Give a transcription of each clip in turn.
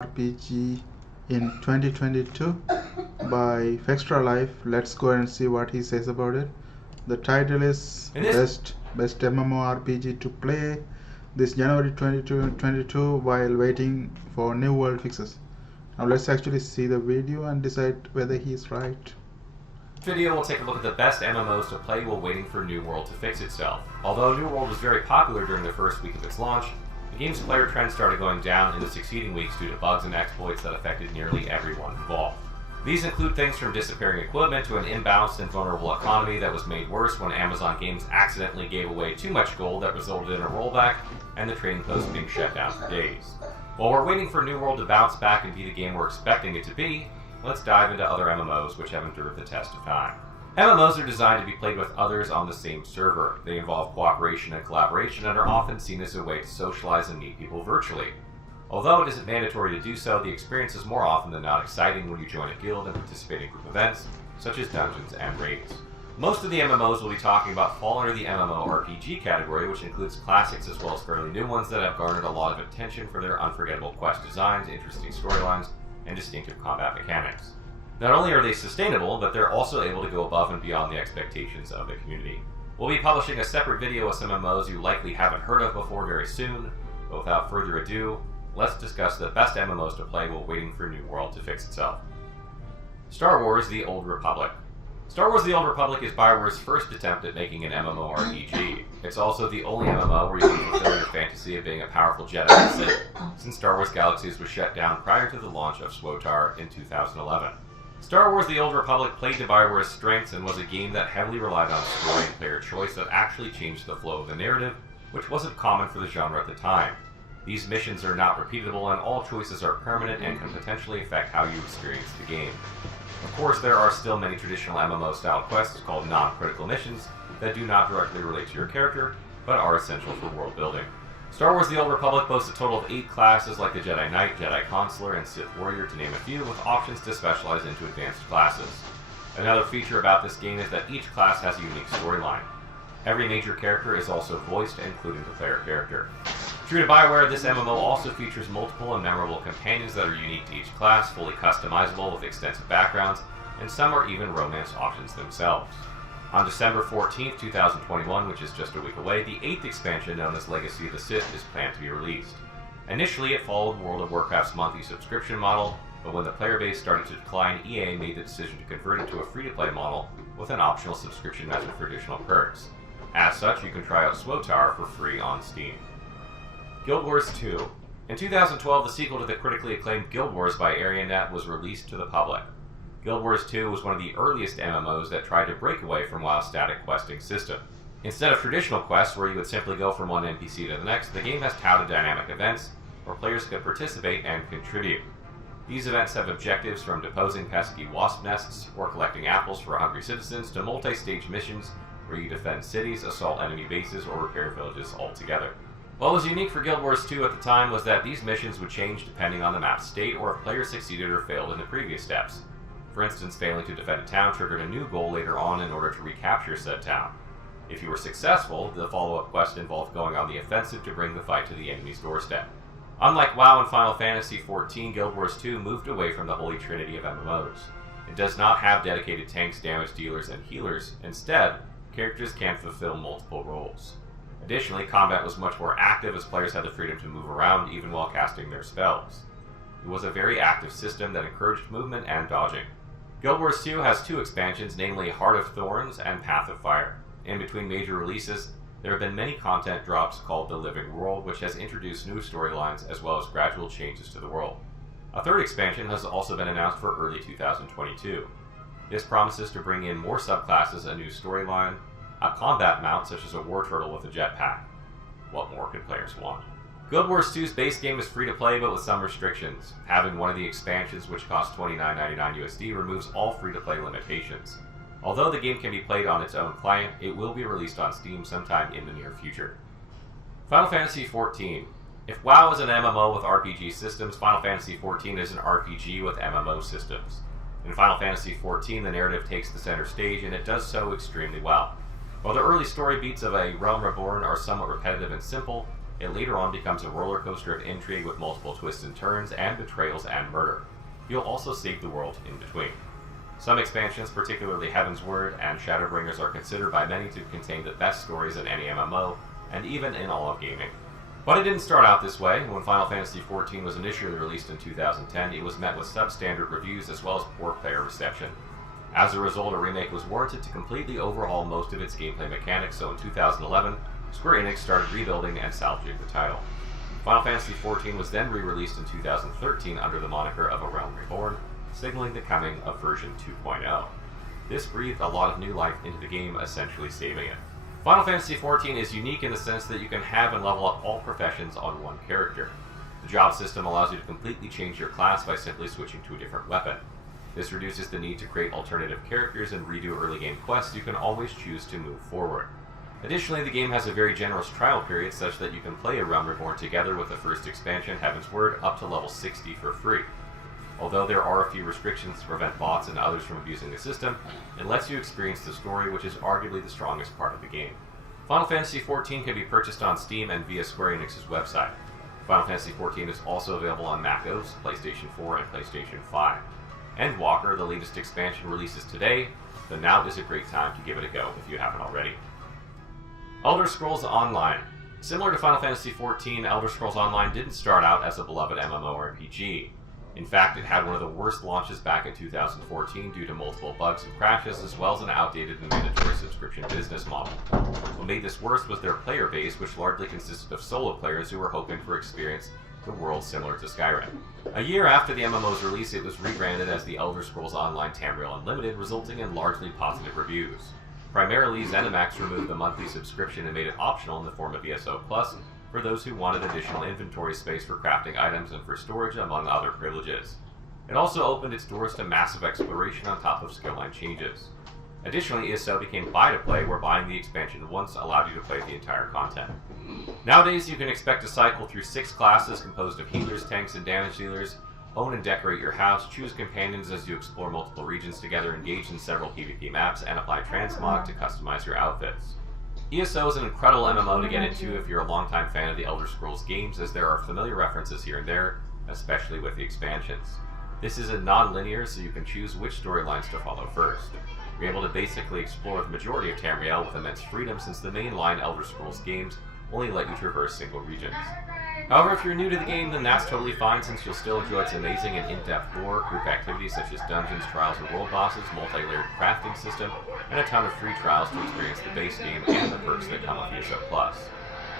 RPG in 2022 by Fextra Life. Let's go and see what he says about it. The title is best MMORPG to play this January 2022 while waiting for new world fixes. Now let's actually see the video and decide whether he's right. Video will take a look at the best MMOs to play while waiting for New World to fix itself. Although New World was very popular during the first week of its launch, the game's player trend started going down in the succeeding weeks due to bugs and exploits that affected nearly everyone involved. These include things from disappearing equipment to an imbalanced and vulnerable economy that was made worse when Amazon Games accidentally gave away too much gold that resulted in a rollback and the trading post being shut down for days. While we're waiting for New World to bounce back and be the game we're expecting it to be, let's dive into other MMOs which have endured the test of time. MMOs are designed to be played with others on the same server. They involve cooperation and collaboration and are often seen as a way to socialize and meet people virtually. Although it isn't mandatory to do so, the experience is more often than not exciting when you join a guild and participate in group events, such as dungeons and raids. Most of the MMOs we'll be talking about fall under the MMORPG category, which includes classics as well as fairly new ones that have garnered a lot of attention for their unforgettable quest designs, interesting storylines, and distinctive combat mechanics. Not only are they sustainable, but they're also able to go above and beyond the expectations of the community. We'll be publishing a separate video with some MMOs you likely haven't heard of before very soon, but without further ado, let's discuss the best MMOs to play while waiting for New World to fix itself. Star Wars: The Old Republic. Star Wars: The Old Republic is BioWare's first attempt at making an MMORPG. It's also the only MMO where you can fulfill your fantasy of being a powerful Jedi Sith, since Star Wars Galaxies was shut down prior to the launch of SWTOR in 2011. Star Wars: The Old Republic played to BioWare's strengths and was a game that heavily relied on story and player choice that actually changed the flow of the narrative, which wasn't common for the genre at the time. These missions are not repeatable and all choices are permanent and can potentially affect how you experience the game. Of course, there are still many traditional MMO-style quests called non-critical missions that do not directly relate to your character, but are essential for world building. Star Wars: The Old Republic boasts a total of 8 classes like the Jedi Knight, Jedi Consular, and Sith Warrior to name a few, with options to specialize into advanced classes. Another feature about this game is that each class has a unique storyline. Every major character is also voiced, including the player character. True to BioWare, this MMO also features multiple and memorable companions that are unique to each class, fully customizable with extensive backgrounds, and some are even romance options themselves. On December 14th, 2021, which is just a week away, the 8th expansion known as Legacy of the Sith is planned to be released. Initially, it followed World of Warcraft's monthly subscription model, but when the player base started to decline, EA made the decision to convert it to a free-to-play model with an optional subscription method for additional perks. As such, you can try out SWTOR for free on Steam. Guild Wars 2. In 2012, the sequel to the critically acclaimed Guild Wars by AreaNet was released to the public. Guild Wars 2 was one of the earliest MMOs that tried to break away from WoW's static questing system. Instead of traditional quests where you would simply go from one NPC to the next, the game has touted dynamic events where players could participate and contribute. These events have objectives from deposing pesky wasp nests or collecting apples for hungry citizens to multi-stage missions where you defend cities, assault enemy bases, or repair villages altogether. What was unique for Guild Wars 2 at the time was that these missions would change depending on the map's state or if players succeeded or failed in the previous steps. For instance, failing to defend a town triggered a new goal later on in order to recapture said town. If you were successful, the follow-up quest involved going on the offensive to bring the fight to the enemy's doorstep. Unlike WoW and Final Fantasy XIV, Guild Wars 2 moved away from the holy trinity of MMOs. It does not have dedicated tanks, damage dealers, and healers. Instead, characters can fulfill multiple roles. Additionally, combat was much more active as players had the freedom to move around even while casting their spells. It was a very active system that encouraged movement and dodging. Guild Wars 2 has 2 expansions, namely Heart of Thorns and Path of Fire. In between major releases, there have been many content drops called The Living World, which has introduced new storylines as well as gradual changes to the world. A 3rd expansion has also been announced for early 2022. This promises to bring in more subclasses, a new storyline, a combat mount such as a war turtle with a jetpack. What more could players want? Guild Wars 2's base game is free to play but with some restrictions. Having one of the expansions, which costs $29.99 USD, removes all free to play limitations. Although the game can be played on its own client, it will be released on Steam sometime in the near future. Final Fantasy XIV. If WoW is an MMO with RPG systems, Final Fantasy XIV is an RPG with MMO systems. In Final Fantasy XIV, the narrative takes the center stage and it does so extremely well. While the early story beats of A Realm Reborn are somewhat repetitive and simple, It later on becomes a roller coaster of intrigue with multiple twists and turns, and betrayals and murder. You'll also save the world in between. Some expansions, particularly Heaven's Word and Shadowbringers, are considered by many to contain the best stories in any MMO, and even in all of gaming. But it didn't start out this way. When Final Fantasy XIV was initially released in 2010, it was met with substandard reviews as well as poor player reception. As a result, a remake was warranted to completely overhaul most of its gameplay mechanics, so in 2011, Square Enix started rebuilding and salvaging the title. Final Fantasy XIV was then re-released in 2013 under the moniker of A Realm Reborn, signaling the coming of version 2.0. This breathed a lot of new life into the game, essentially saving it. Final Fantasy XIV is unique in the sense that you can have and level up all professions on one character. The job system allows you to completely change your class by simply switching to a different weapon. This reduces the need to create alternative characters and redo early game quests. You can always choose to move forward. Additionally, the game has a very generous trial period such that you can play A Realm Reborn together with the first expansion, Heaven's Word, up to level 60 for free. Although there are a few restrictions to prevent bots and others from abusing the system, it lets you experience the story, which is arguably the strongest part of the game. Final Fantasy XIV can be purchased on Steam and via Square Enix's website. Final Fantasy XIV is also available on Mac OS, PlayStation 4, and PlayStation 5. Endwalker, the latest expansion, releases today, so now is a great time to give it a go if you haven't already. Elder Scrolls Online. Similar to Final Fantasy XIV, Elder Scrolls Online didn't start out as a beloved MMORPG. In fact, it had one of the worst launches back in 2014 due to multiple bugs and crashes, as well as an outdated and mandatory subscription business model. What made this worse was their player base, which largely consisted of solo players who were hoping for experience the world similar to Skyrim. A year after the MMO's release, it was rebranded as the Elder Scrolls Online Tamriel Unlimited, resulting in largely positive reviews. Primarily, ZeniMax removed the monthly subscription and made it optional in the form of ESO Plus for those who wanted additional inventory space for crafting items and for storage, among other privileges. It also opened its doors to massive exploration on top of skill line changes. Additionally, ESO became buy-to-play, where buying the expansion once allowed you to play the entire content. Nowadays, you can expect to cycle through 6 classes composed of healers, tanks, and damage dealers, own and decorate your house, choose companions as you explore multiple regions together, engage in several PvP maps, and apply transmog to customize your outfits. ESO is an incredible MMO to get into if you're a longtime fan of the Elder Scrolls games, as there are familiar references here and there, especially with the expansions. This isn't non-linear, so you can choose which storylines to follow first. You're able to basically explore the majority of Tamriel with immense freedom, since the mainline Elder Scrolls games only let you traverse single regions. However, if you're new to the game, then that's totally fine, since you'll still enjoy its amazing and in-depth lore, group activities such as dungeons, trials, and world bosses, multi-layered crafting system, and a ton of free trials to experience the base game and the perks that come with ESO Plus.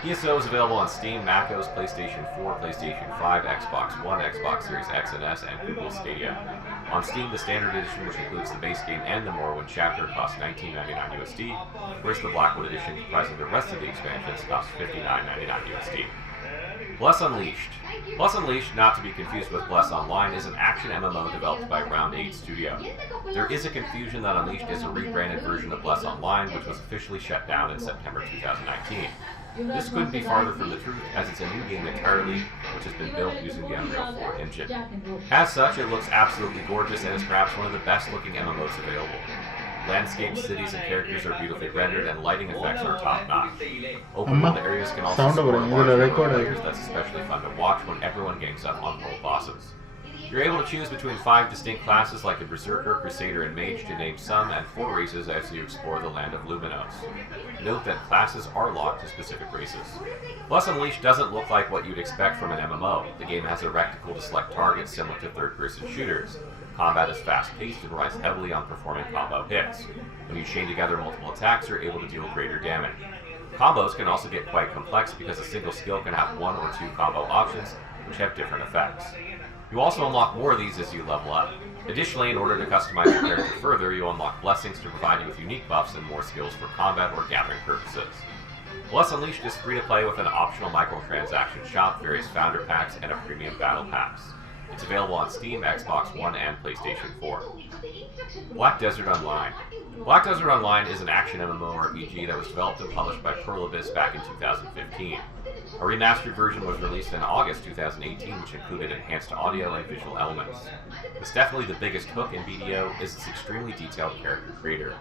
ESO is available on Steam, Mac OS, PlayStation 4, PlayStation 5, Xbox One, Xbox Series X and S, and Google Stadia. On Steam, the Standard Edition, which includes the base game and the Morrowind chapter, costs $19.99 USD, whereas the Blackwood Edition, comprising the rest of the expansions, costs $59.99 USD. Bless Unleashed. Bless Unleashed, not to be confused with Bless Online, is an action MMO developed by Round 8 Studio. There is a confusion that Unleashed is a rebranded version of Bless Online, which was officially shut down in September 2019. This couldn't be farther from the truth, as it's a new game entirely, which has been built using the Unreal 4 engine. As such, it looks absolutely gorgeous and is perhaps one of the best looking MMOs available. Landscapes, cities, and characters are beautifully rendered, and lighting effects are top-notch. Open world areas can also support large number of players. That's especially fun to watch when everyone gangs up on world bosses. You're able to choose between 5 distinct classes like a Berserker, Crusader, and Mage, to name some, and 4 races as you explore the land of Luminos. Note that classes are locked to specific races. Bless Unleashed doesn't look like what you'd expect from an MMO. The game has a reticle to select targets similar to third-person shooters. Combat is fast-paced and relies heavily on performing combo hits. When you chain together multiple attacks, you're able to deal greater damage. Combos can also get quite complex because a single skill can have 1 or 2 combo options, which have different effects. You also unlock more of these as you level up. Additionally, in order to customize your character further, you unlock blessings to provide you with unique buffs and more skills for combat or gathering purposes. Bless Unleashed is free to play with an optional microtransaction shop, various founder packs, and a premium battle pass. It's available on Steam, Xbox One, and PlayStation 4. Black Desert Online. Black Desert Online is an action MMORPG that was developed and published by Pearl Abyss back in 2015. A remastered version was released in August 2018, which included enhanced audio and visual elements. It's definitely the biggest hook in BDO is its extremely detailed character creator.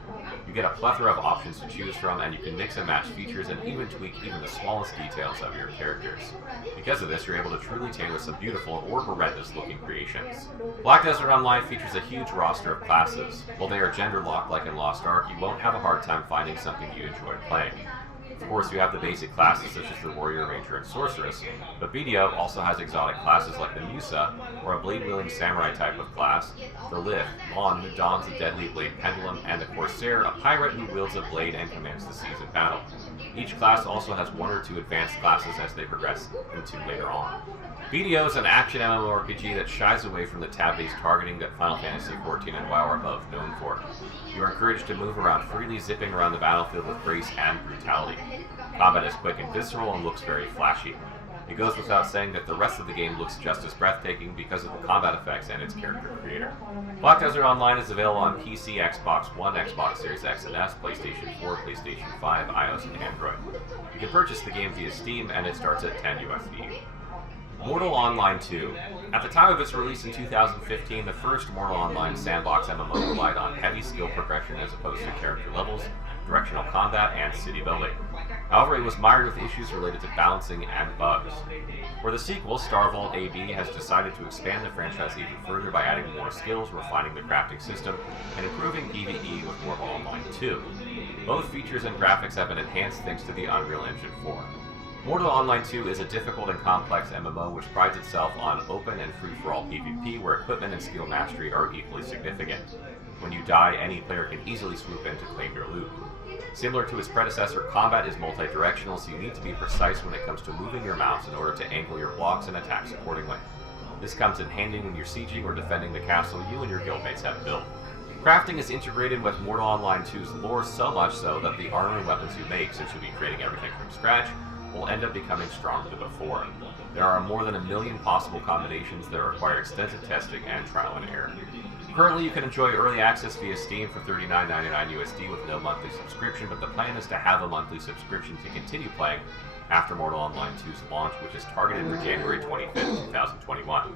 You get a plethora of options to choose from, and you can mix and match features and even tweak even the smallest details of your characters. Because of this, you're able to truly tailor some beautiful or horrendous looking creations. Black Desert Online features a huge roster of classes. While they are gender locked like in Lost Ark, you won't have a hard time finding something you enjoy playing. Of course, you have the basic classes such as the Warrior, Ranger, and Sorceress, but BDO also has exotic classes like the Musa, or a blade-wielding samurai type of class, the Lith, Mon, who dons a deadly blade pendulum, and the Corsair, a pirate who wields a blade and commands the seas in battle. Each class also has one or two advanced classes as they progress into later on. BDO is an action MMORPG that shies away from the tab-based targeting that Final Fantasy XIV and WoW are both known for. You are encouraged to move around freely, zipping around the battlefield with grace and brutality. Combat is quick and visceral and looks very flashy. It goes without saying that the rest of the game looks just as breathtaking because of the combat effects and its character creator. Black Desert Online is available on PC, Xbox One, Xbox Series X and S, PlayStation 4, PlayStation 5, iOS, and Android. You can purchase the game via Steam, and it starts at $10 USD. Mortal Online 2. At the time of its release in 2015, the first Mortal Online sandbox MMO relied on heavy skill progression as opposed to character levels, directional combat, and city building. However, it was mired with issues related to balancing and bugs. For the sequel, Starvault AB has decided to expand the franchise even further by adding more skills, refining the crafting system, and improving PvE with Mortal Online 2. Both features and graphics have been enhanced thanks to the Unreal Engine 4. Mortal Online 2 is a difficult and complex MMO which prides itself on open and free-for-all PvP where equipment and skill mastery are equally significant. When you die, any player can easily swoop in to claim your loot. Similar to its predecessor, combat is multi-directional, so you need to be precise when it comes to moving your mouse in order to angle your blocks and attacks accordingly. This comes in handy when you're sieging or defending the castle you and your guildmates have built. Crafting is integrated with Mortal Online 2's lore so much so that the armor and weapons you make, since you'll be creating everything from scratch, will end up becoming stronger than before. There are more than 1 million possible combinations that require extensive testing and trial and error. Currently, you can enjoy early access via Steam for $39.99 USD with no monthly subscription, but the plan is to have a monthly subscription to continue playing after Mortal Online 2's launch, which is targeted for January 25th, 2021.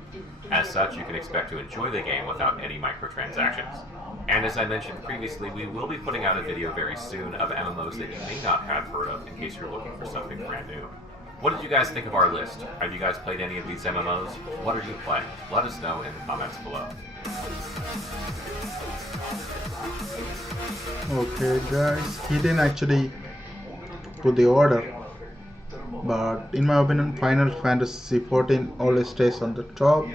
As such, you can expect to enjoy the game without any microtransactions. And as I mentioned previously, we will be putting out a video very soon of MMOs that you may not have heard of in case you're looking for something brand new. What did you guys think of our list? Have you guys played any of these MMOs? What are you playing? Let us know in the comments below. Okay guys, he didn't actually put the order, but in my opinion Final Fantasy XIV always stays on the top.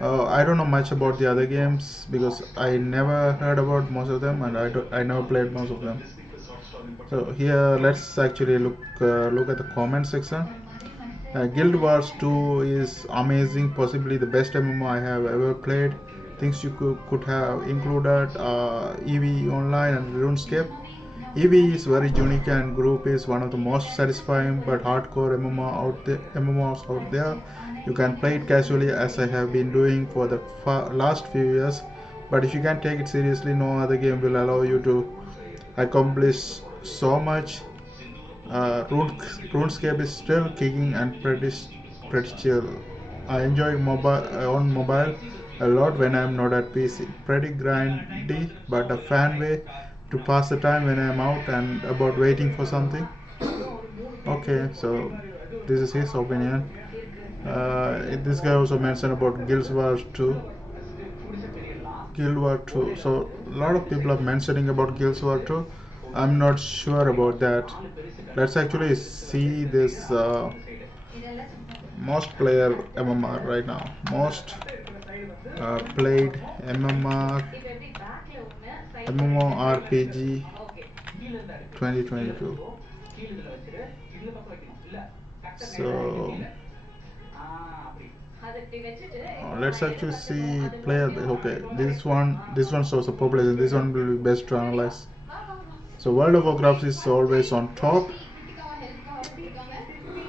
I don't know much about the other games because I never heard about most of them, and I never played most of them. So here let's actually look at the comment section. Guild Wars 2 is amazing, possibly the best MMO I have ever played. Things you could have included EV Online and RuneScape. EV is very unique and group is one of the most satisfying but hardcore MMOs out there. You can play it casually as I have been doing for the last few years, but if you can take it seriously, no other game will allow you to accomplish so much. RuneScape is still kicking and pretty chill. I enjoy on mobile a lot when I am not at PC. Pretty grindy, but a fun way to pass the time when I am out and about waiting for something. Okay, so this is his opinion. This guy also mentioned about Guild Wars 2. So a lot of people are mentioning about Guild Wars 2. I'm not sure about that. Let's actually see this most player MMR right now. Most played MMORPG 2022. So let's actually see player. Okay, this one shows the population. This one will be best to analyze. So World of Warcraft is always on top.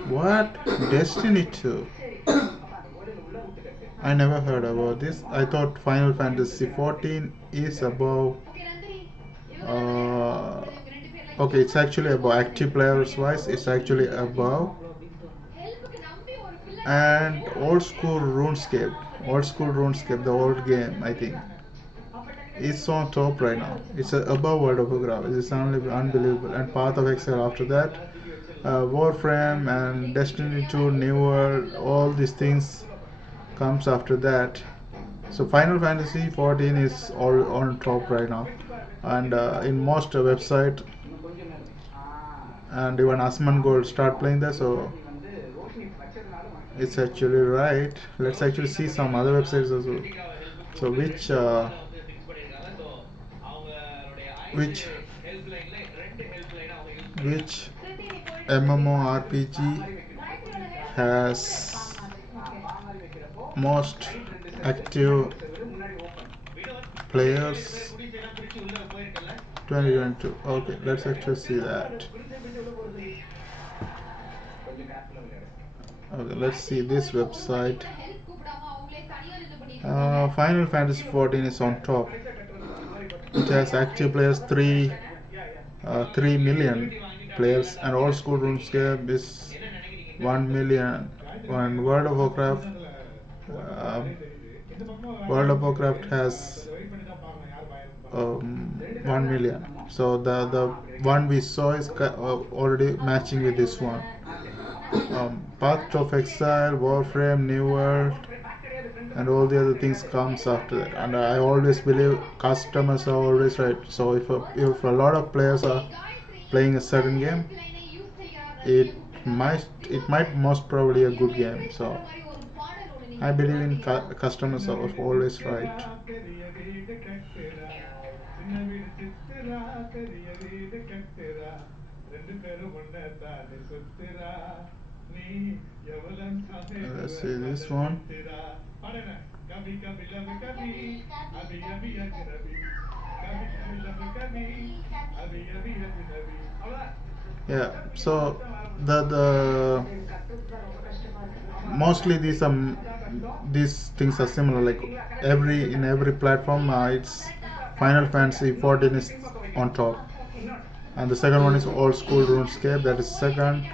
What? Destiny 2? I never heard about this. I thought Final Fantasy XIV is above. Okay, it's actually above active players wise. It's actually above and old school RuneScape. The old game, I think. It's on top right now. It's above World of Warcraft. It's unbelievable. And Path of Exile after that. Warframe and Destiny 2, New World, all these things comes after that. So Final Fantasy 14 is all on top right now, and in most website, and even Asman Gold start playing that. So it's actually right. Let's actually see some other websites as well. So which which MMORPG has most active players 2022. Okay, let's actually see that. Okay, let's see this website. Final Fantasy 14 is on top. It has active players 3 million players, and old school RuneScape is 1 million. And World of Warcraft has 1 million. So the one we saw is already matching with this one. Path of Exile, Warframe, New World, and all the other things comes after that. And I always believe customers are always right. So if a lot of players are playing a certain game, it might most probably a good game. So I believe in customers are always right. Let's see this one. Yeah, so the mostly these things are similar. Like in every platform, it's Final Fantasy 14 is on top, and the second one is old school RuneScape, that is second,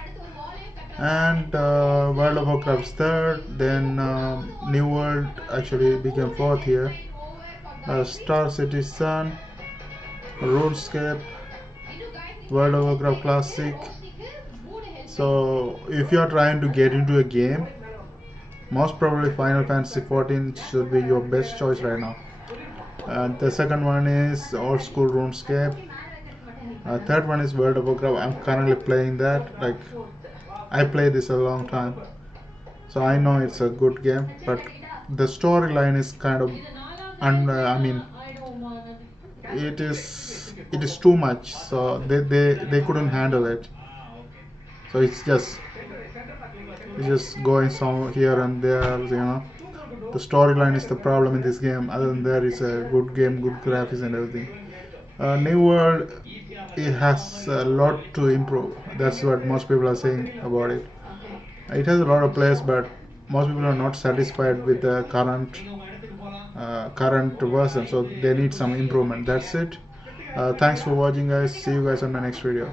and World of Warcraft is third. Then New World actually became fourth here. Star Citizen, RuneScape, World of Warcraft Classic. So if you are trying to get into a game, most probably Final Fantasy 14 should be your best choice right now. The second one is old school RuneScape. Third one is World of Warcraft. I'm currently playing that. Like, I play this a long time, so I know it's a good game. But the storyline is kind of, I mean, it is too much. So they couldn't handle it. So it's just going some here and there. The storyline is the problem in this game. Other than that, it's a good game, good graphics and everything. New World, it has a lot to improve. That's what most people are saying about it. It has a lot of players, but most people are not satisfied with the current version, so they need some improvement. That's it. Thanks for watching, guys. See you guys on my next video.